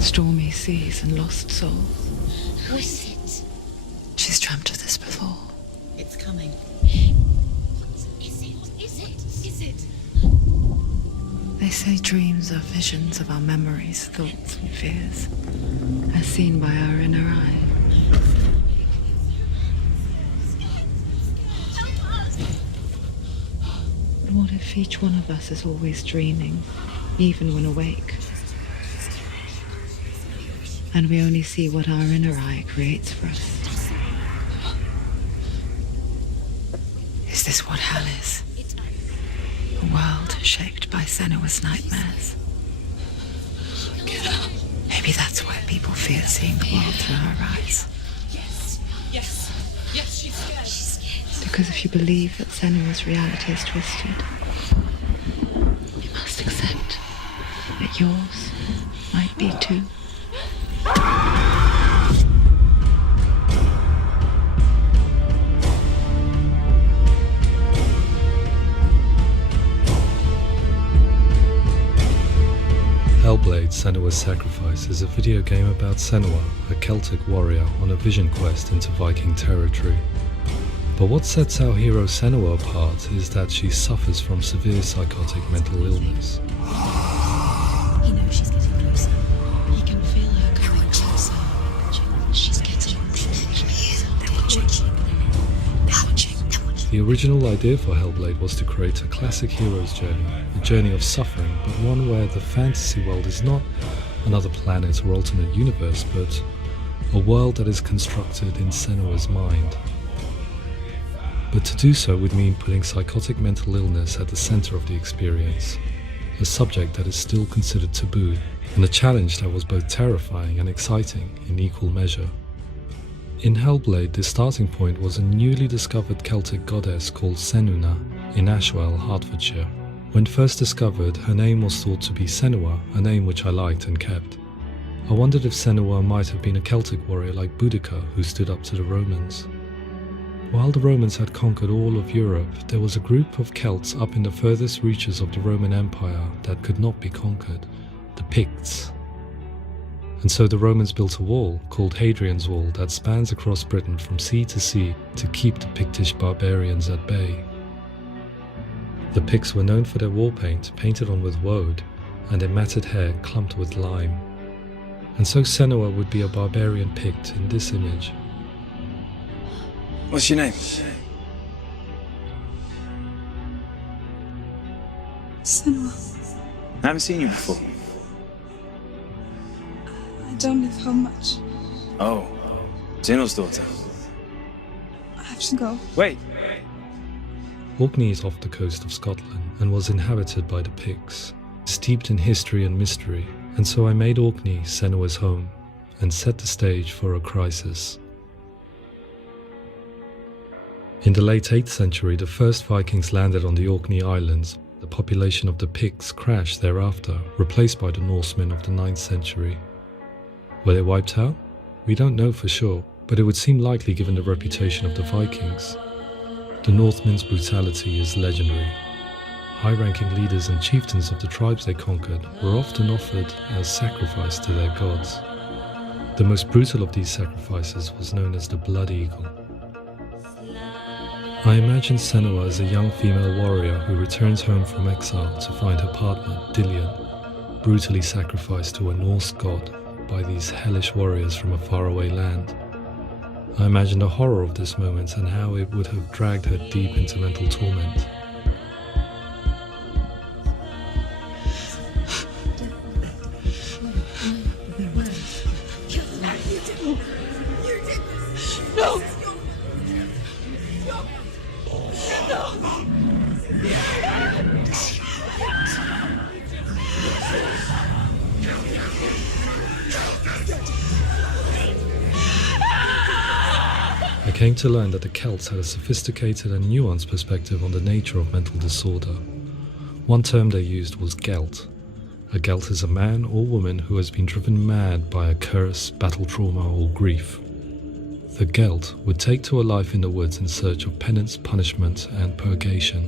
Stormy seas and lost souls. Who is it? She's dreamt of this before. It's coming. Is it? They say dreams are visions of our memories, thoughts and fears, as seen by our inner eye. But what if each one of us is always dreaming, even when awake? And we only see what our inner eye creates for us. Is this what hell is? A world shaped by Senua's nightmares. Maybe that's why people fear seeing the world through her eyes. Yes, she's scared. Because if you believe that Senua's reality is twisted, you must accept that yours might be too. Hellblade Senua's Sacrifice is a video game about Senua, a Celtic warrior on a vision quest into Viking territory. But what sets our hero Senua apart is that she suffers from severe psychotic mental illness. He knows she's getting closer. He can feel her coming closer. She's getting closer. They're watching. The original idea for Hellblade was to create a classic hero's journey, a journey of suffering, but one where the fantasy world is not another planet or alternate universe, but a world that is constructed in Senua's mind. But to do so would mean putting psychotic mental illness at the center of the experience, a subject that is still considered taboo, and a challenge that was both terrifying and exciting in equal measure. In Hellblade, the starting point was a newly discovered Celtic goddess called Senua in Ashwell, Hertfordshire. When first discovered, her name was thought to be Senua, a name which I liked and kept. I wondered if Senua might have been a Celtic warrior like Boudica who stood up to the Romans. While the Romans had conquered all of Europe, there was a group of Celts up in the furthest reaches of the Roman Empire that could not be conquered, the Picts. And so the Romans built a wall, called Hadrian's Wall, that spans across Britain from sea to sea to keep the Pictish barbarians at bay. The Picts were known for their war paint, painted on with woad, and their matted hair clumped with lime. And so Senua would be a barbarian Pict in this image. What's your name? Senua. I haven't seen you before. I don't live home much. Oh, General's daughter. I have to go. Wait. Orkney is off the coast of Scotland and was inhabited by the Picts, steeped in history and mystery, and so I made Orkney Senua's home and set the stage for a crisis. In the late 8th century, the first Vikings landed on the Orkney Islands. The population of the Picts crashed thereafter, replaced by the Norsemen of the 9th century. Were they wiped out? We don't know for sure, but it would seem likely given the reputation of the Vikings. The Northmen's brutality is legendary. High-ranking leaders and chieftains of the tribes they conquered were often offered as sacrifice to their gods. The most brutal of these sacrifices was known as the Blood Eagle. I imagine Senua as a young female warrior who returns home from exile to find her partner, Dillion, brutally sacrificed to a Norse god by these hellish warriors from a faraway land. I imagine the horror of this moment and how it would have dragged her deep into mental torment. No! I came to learn that the Celts had a sophisticated and nuanced perspective on the nature of mental disorder. One term they used was Gelt. A Gelt is a man or woman who has been driven mad by a curse, battle trauma, or grief. The Gelt would take to a life in the woods in search of penance, punishment, and purgation.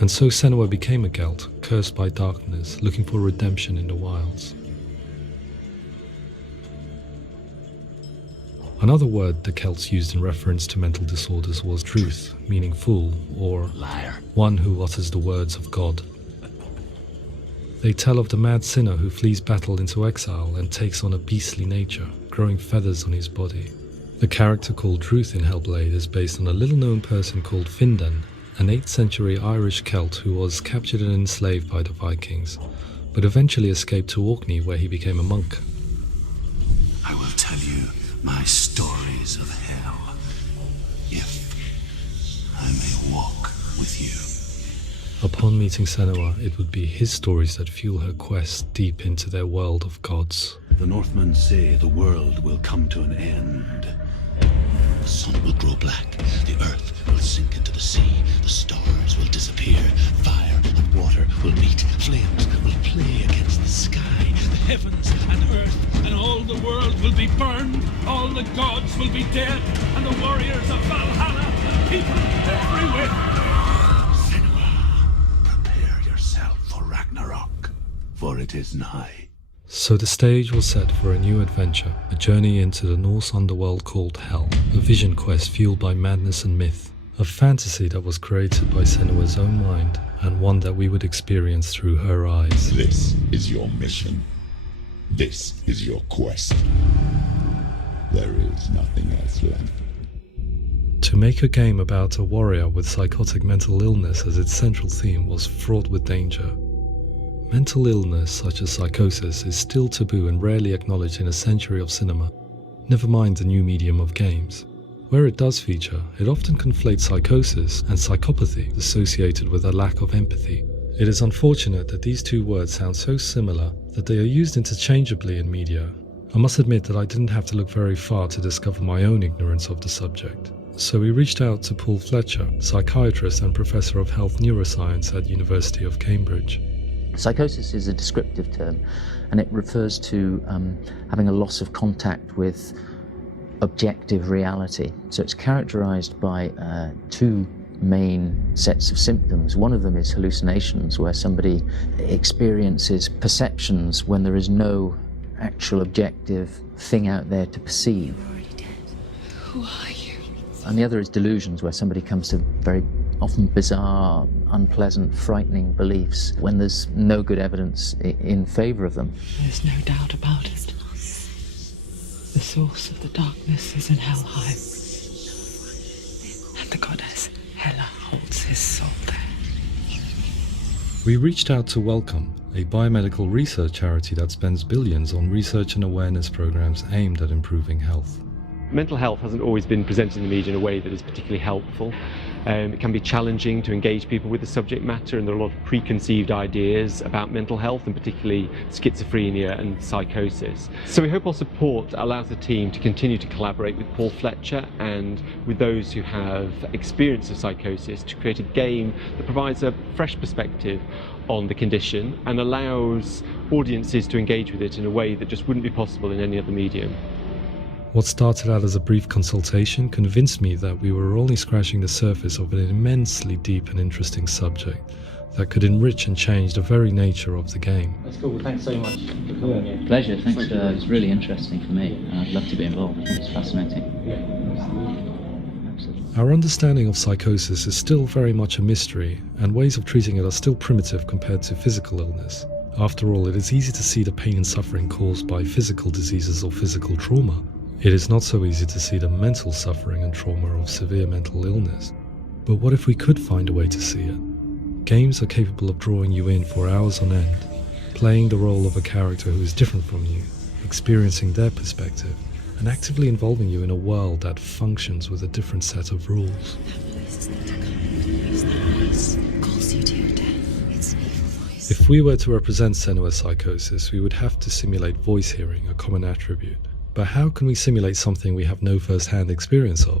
And so Senua became a Gelt, cursed by darkness, looking for redemption in the wilds. Another word the Celts used in reference to mental disorders was truth, meaning fool, or Liar. one who utters the words of God. They tell of the mad sinner who flees battle into exile and takes on a beastly nature, growing feathers on his body. The character called Truth in Hellblade is based on a little-known person called Findan, an 8th century Irish Celt who was captured and enslaved by the Vikings, but eventually escaped to Orkney where he became a monk. I will tell you my stories of hell, if I may walk with you. Upon meeting Senua, it would be his stories that fuel her quest deep into their world of gods. The Northmen say the world will come to an end. The sun will grow black, the earth will sink into the sea, the stars will disappear, fire and water will meet, flames will play against the sky, the heavens and earth and all the world will be burned, all the gods will be dead, and the warriors of Valhalla and people everywhere. Senua, prepare yourself for Ragnarok, for it is nigh. So the stage was set for a new adventure, a journey into the Norse underworld called Hell, a vision quest fueled by madness and myth, a fantasy that was created by Senua's own mind, and one that we would experience through her eyes. This is your mission. This is your quest. There is nothing else left. To make a game about a warrior with psychotic mental illness as its central theme was fraught with danger. Mental illness, such as psychosis, is still taboo and rarely acknowledged in a century of cinema, never mind the new medium of games. Where it does feature, it often conflates psychosis and psychopathy associated with a lack of empathy. It is unfortunate that these two words sound so similar that they are used interchangeably in media. I must admit that I didn't have to look very far to discover my own ignorance of the subject. So we reached out to Paul Fletcher, psychiatrist and professor of health neuroscience at University of Cambridge. Psychosis is a descriptive term, and it refers to having a loss of contact with objective reality. So it's characterized by two main sets of symptoms. One of them is hallucinations, where somebody experiences perceptions when there is no actual objective thing out there to perceive. You're already dead. Who are you? And the other is delusions, where somebody comes to very often bizarre, unpleasant, frightening beliefs when there's no good evidence in favor of them. There's no doubt about it. The source of the darkness is in Helheim. And the goddess Hela holds his soul there. We reached out to Welcome, a biomedical research charity that spends billions on research and awareness programs aimed at improving health. Mental health hasn't always been presented in the media in a way that is particularly helpful. It can be challenging to engage people with the subject matter, and there are a lot of preconceived ideas about mental health, and particularly schizophrenia and psychosis. So we hope our support allows the team to continue to collaborate with Paul Fletcher and with those who have experience of psychosis to create a game that provides a fresh perspective on the condition and allows audiences to engage with it in a way that just wouldn't be possible in any other medium. What started out as a brief consultation convinced me that we were only scratching the surface of an immensely deep and interesting subject that could enrich and change the very nature of the game. That's cool. Thanks so much for coming here. Pleasure. Thanks. It's really interesting for me, and I'd love to be involved. It's fascinating. Absolutely. Our understanding of psychosis is still very much a mystery, and ways of treating it are still primitive compared to physical illness. After all, it is easy to see the pain and suffering caused by physical diseases or physical trauma. It is not so easy to see the mental suffering and trauma of severe mental illness. But what if we could find a way to see it? Games are capable of drawing you in for hours on end, playing the role of a character who is different from you, experiencing their perspective, and actively involving you in a world that functions with a different set of rules. If we were to represent Senua's psychosis, we would have to simulate voice hearing, a common attribute. But how can we simulate something we have no first-hand experience of?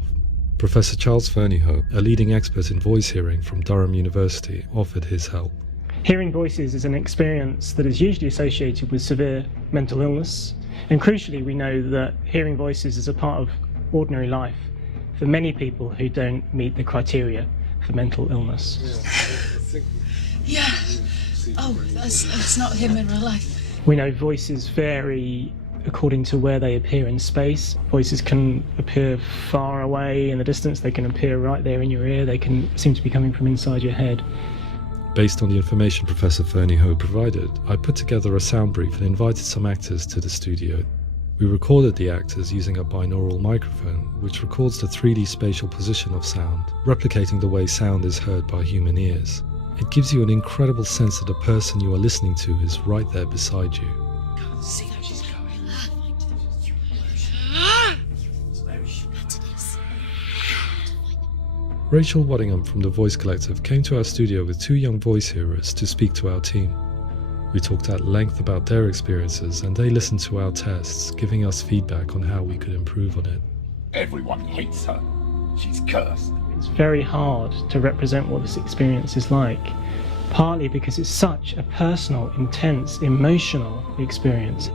Professor Charles Fernyhough, a leading expert in voice hearing from Durham University, offered his help. Hearing voices is an experience that is usually associated with severe mental illness, and crucially we know that hearing voices is a part of ordinary life for many people who don't meet the criteria for mental illness. Yeah. Oh, that's not him in real life. We know voices vary according to where they appear in space. Voices can appear far away in the distance, they can appear right there in your ear, they can seem to be coming from inside your head. Based on the information Professor Fernie Ho provided, I put together a sound brief and invited some actors to the studio. We recorded the actors using a binaural microphone, which records the 3D spatial position of sound, replicating the way sound is heard by human ears. It gives you an incredible sense that the person you are listening to is right there beside you. See how she's going. Rachel Waddingham from the Voice Collective came to our studio with 2 young voice hearers to speak to our team. We talked at length about their experiences and they listened to our tests, giving us feedback on how we could improve on it. Everyone hates her. She's cursed. It's very hard to represent what this experience is like, partly because it's such a personal, intense, emotional experience.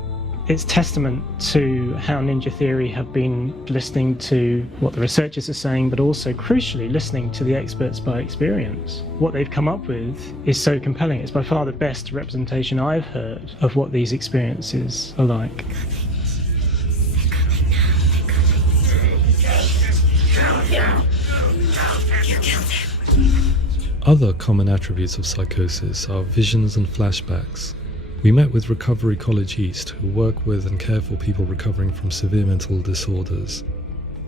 It's testament to how Ninja Theory have been listening to what the researchers are saying, but also, crucially, listening to the experts by experience. What they've come up with is so compelling. It's by far the best representation I've heard of what these experiences are like. Other common attributes of psychosis are visions and flashbacks. We met with Recovery College East, who work with and care for people recovering from severe mental disorders.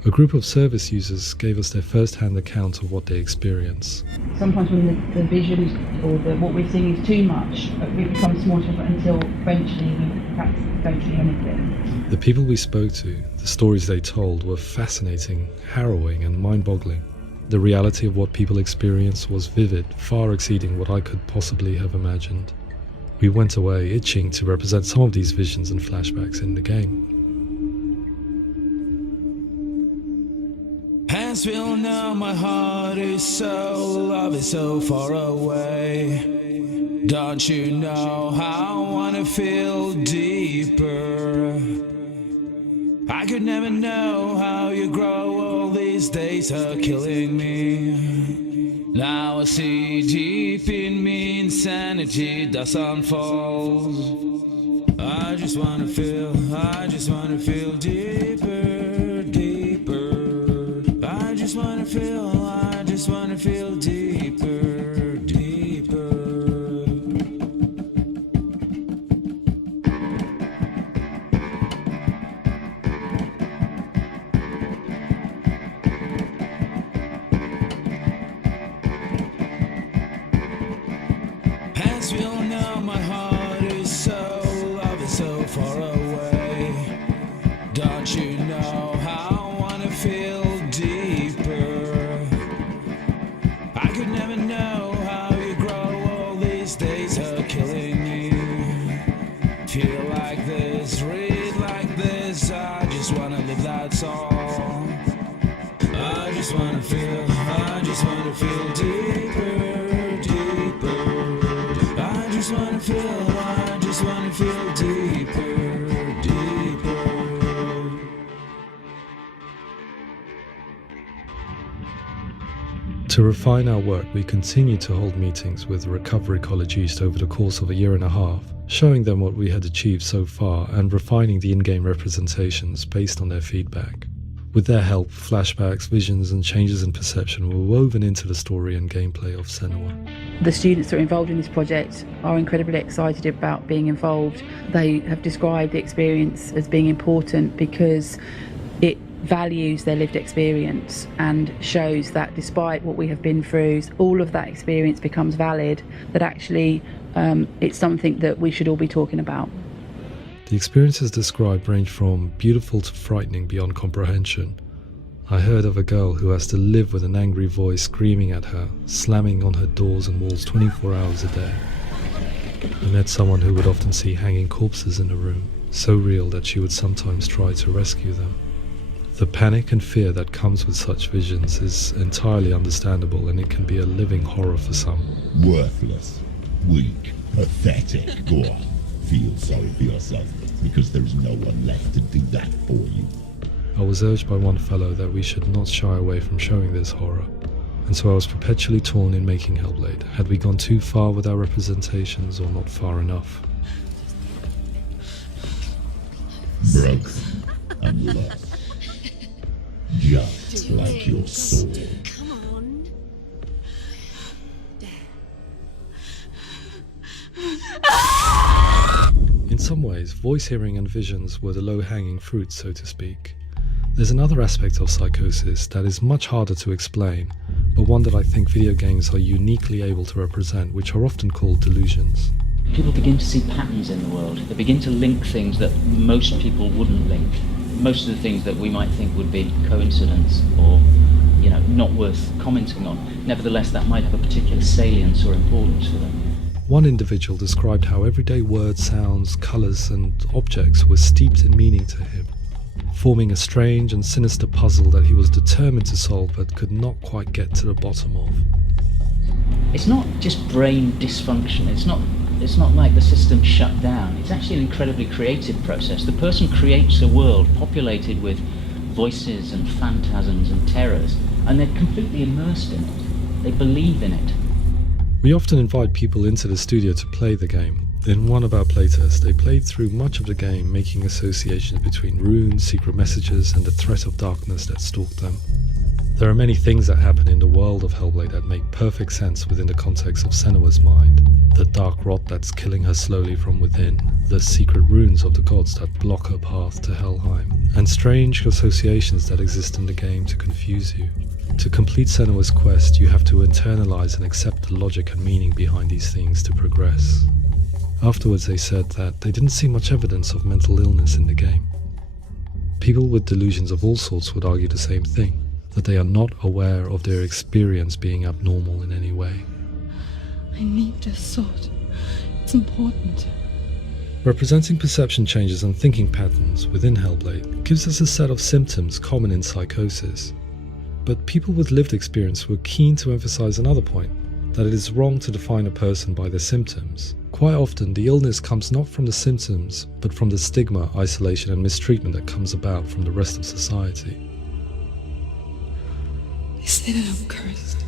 A group of service users gave us their first-hand account of what they experience. Sometimes when the visions or what we're seeing is too much, we become small until eventually we perhaps don't see anything. The people we spoke to, the stories they told, were fascinating, harrowing and mind-boggling. The reality of what people experienced was vivid, far exceeding what I could possibly have imagined. We went away itching to represent some of these visions and flashbacks in the game. Hands will know my heart is so, love is so far away. Don't you know how I wanna feel deeper? I could never know how you grow, all these days are killing me. Now I see deep in me insanity does unfold. I just wanna feel deeper, deeper. I just wanna feel deeper, deeper. Hands will know my heart is so, love is so far away. Don't you know how I wanna feel deeper? I could never know how you grow, all these days are killing me. Feel like this, read like this, I just wanna live, that's all. I just wanna feel deeper, deeper. I just wanna feel deeper, deeper. To refine our work, we continue to hold meetings with Recovery College East over the course of a year and a half, showing them what we had achieved so far and refining the in-game representations based on their feedback. With their help, flashbacks, visions and changes in perception were woven into the story and gameplay of Senua. The students that are involved in this project are incredibly excited about being involved. They have described the experience as being important because it values their lived experience and shows that despite what we have been through, all of that experience becomes valid, that actually it's something that we should all be talking about. The experiences described range from beautiful to frightening beyond comprehension. I heard of a girl who has to live with an angry voice screaming at her, slamming on her doors and walls 24 hours a day. I met someone who would often see hanging corpses in a room, so real that she would sometimes try to rescue them. The panic and fear that comes with such visions is entirely understandable, and it can be a living horror for some. Worthless, weak, pathetic. Go on, feel sorry for yourself, because there is no one left to do that for you. I was urged by one fellow that we should not shy away from showing this horror, and so I was perpetually torn in making Hellblade. Had we gone too far with our representations or not far enough? Growth and loss. Just like your soul. Come on. In some ways, voice hearing and visions were the low-hanging fruit, so to speak. There's another aspect of psychosis that is much harder to explain, but one that I think video games are uniquely able to represent, which are often called delusions. People begin to see patterns in the world. They begin to link things that most people wouldn't link. Most of the things that we might think would be coincidence or, not worth commenting on. Nevertheless, that might have a particular salience or importance for them. One individual described how everyday words, sounds, colours and objects were steeped in meaning to him, forming a strange and sinister puzzle that he was determined to solve but could not quite get to the bottom of. It's not just brain dysfunction. It's not like the system shut down. It's actually an incredibly creative process. The person creates a world populated with voices and phantasms and terrors, and they're completely immersed in it. They believe in it. We often invite people into the studio to play the game. In one of our playtests, they played through much of the game, making associations between runes, secret messages, and the threat of darkness that stalked them. There are many things that happen in the world of Hellblade that make perfect sense within the context of Senua's mind. The dark rot that's killing her slowly from within, the secret runes of the gods that block her path to Helheim, and strange associations that exist in the game to confuse you. To complete Senua's quest, you have to internalize and accept the logic and meaning behind these things to progress. Afterwards, they said that they didn't see much evidence of mental illness in the game. People with delusions of all sorts would argue the same thing, that they are not aware of their experience being abnormal in any way. I need this sword. It's important. Representing perception changes and thinking patterns within Hellblade gives us a set of symptoms common in psychosis. But people with lived experience were keen to emphasize another point, that it is wrong to define a person by their symptoms. Quite often, the illness comes not from the symptoms, but from the stigma, isolation and mistreatment that comes about from the rest of society. They say that I'm cursed.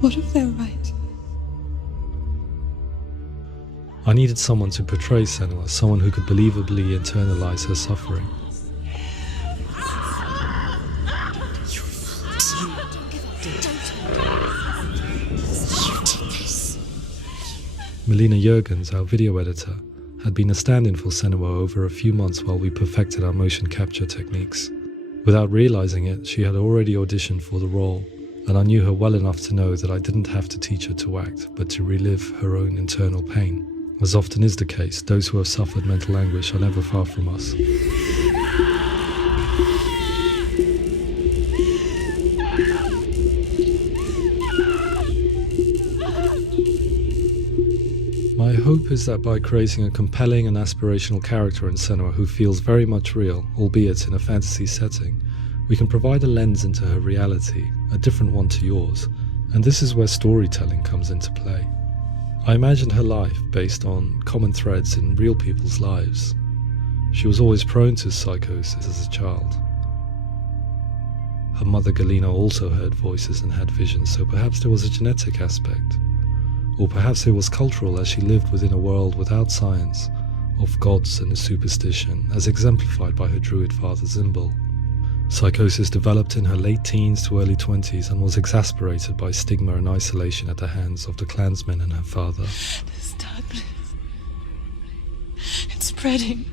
What if they're right? I needed someone to portray Senua, someone who could believably internalize her suffering. Melina Jurgens, our video editor, had been a stand-in for Senua over a few months while we perfected our motion capture techniques. Without realizing it, she had already auditioned for the role, and I knew her well enough to know that I didn't have to teach her to act, but to relive her own internal pain. As often is the case, those who have suffered mental anguish are never far from us. My hope is that by creating a compelling and aspirational character in Senua who feels very much real, albeit in a fantasy setting, we can provide a lens into her reality, a different one to yours, and this is where storytelling comes into play. I imagined her life based on common threads in real people's lives. She was always prone to psychosis as a child. Her mother Galina also heard voices and had visions, so perhaps there was a genetic aspect. Or perhaps it was cultural, as she lived within a world without science, of gods and a superstition, as exemplified by her druid father Zimbal. Psychosis developed in her late teens to early 20s and was exacerbated by stigma and isolation at the hands of the clansmen and her father. This darkness. It's spreading.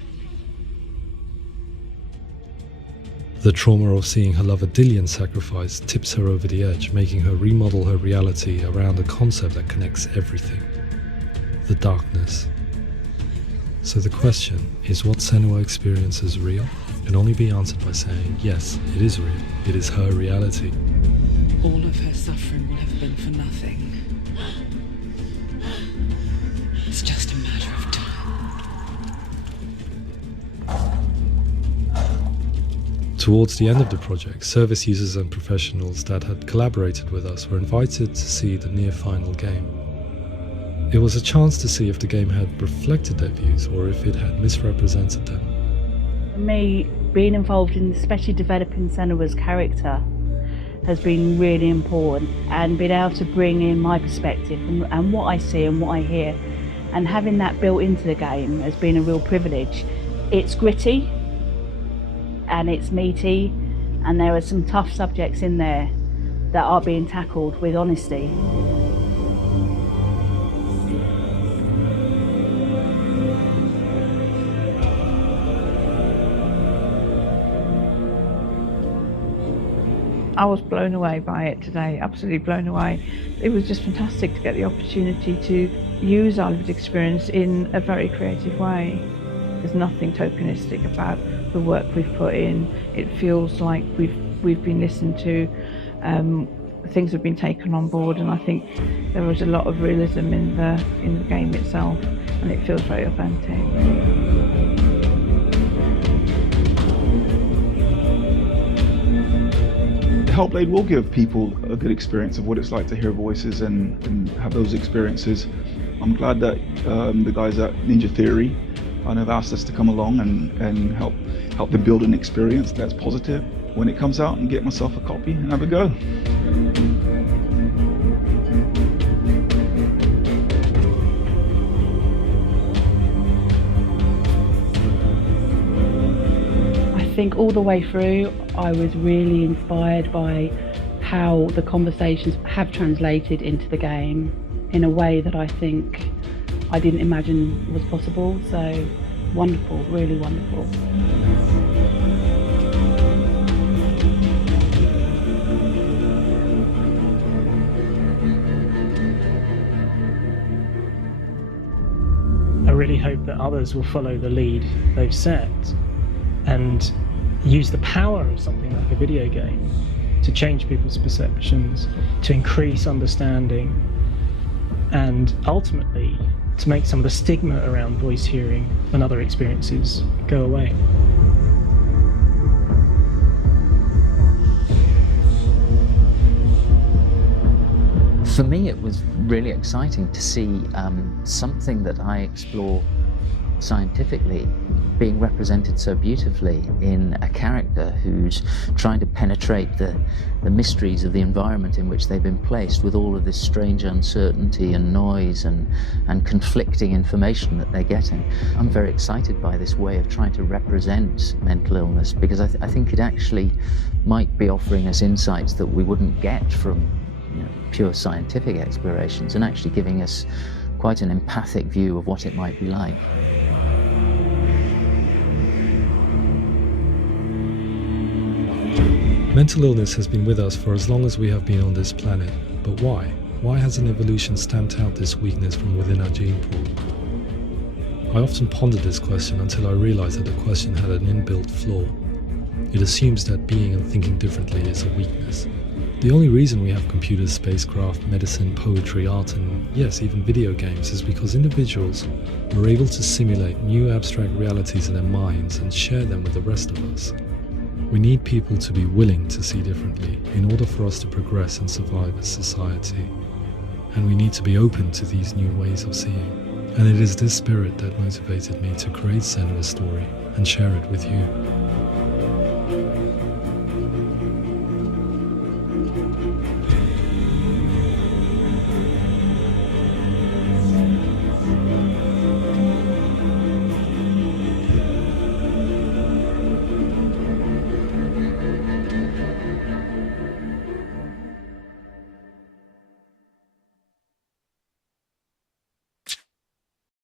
The trauma of seeing her lover Dillian sacrificed tips her over the edge, making her remodel her reality around a concept that connects everything: the darkness. So the question, is what Senua experiences real? Can only be answered by saying, yes, it is real. It is her reality. All of her suffering will have been for nothing. It's just a matter of time. Towards the end of the project, service users and professionals that had collaborated with us were invited to see the near-final game. It was a chance to see if the game had reflected their views or if it had misrepresented them. For me, being involved in especially developing Senua's character has been really important, and being able to bring in my perspective and what I see and what I hear and having that built into the game has been a real privilege. It's gritty and it's meaty, and there are some tough subjects in there that are being tackled with honesty. I was blown away by it today, absolutely blown away. It was just fantastic to get the opportunity to use our lived experience in a very creative way. There's nothing tokenistic about the work we've put in. It feels like we've been listened to, things have been taken on board, and I think there was a lot of realism in the game itself, and it feels very authentic. Hellblade will give people a good experience of what it's like to hear voices and have those experiences. I'm glad that the guys at Ninja Theory have asked us to come along and help them build an experience that's positive when it comes out, and get myself a copy and have a go. I think all the way through I was really inspired by how the conversations have translated into the game in a way that I think I didn't imagine was possible. So wonderful, really wonderful. I really hope that others will follow the lead they've set and use the power of something like a video game to change people's perceptions, to increase understanding, and ultimately to make some of the stigma around voice hearing and other experiences go away. For me, it was really exciting to see something that I explore scientifically being represented so beautifully in a character who's trying to penetrate the mysteries of the environment in which they've been placed, with all of this strange uncertainty and noise and conflicting information that they're getting. I'm very excited by this way of trying to represent mental illness, because I think it actually might be offering us insights that we wouldn't get from pure scientific explorations, and actually giving us quite an empathic view of what it might be like. Mental illness has been with us for as long as we have been on this planet, but why? Why hasn't evolution stamped out this weakness from within our gene pool? I often pondered this question until I realized that the question had an inbuilt flaw. It assumes that being and thinking differently is a weakness. The only reason we have computers, spacecraft, medicine, poetry, art, and yes, even video games is because individuals were able to simulate new abstract realities in their minds and share them with the rest of us. We need people to be willing to see differently in order for us to progress and survive as society. And we need to be open to these new ways of seeing. And it is this spirit that motivated me to create Senua's story and share it with you.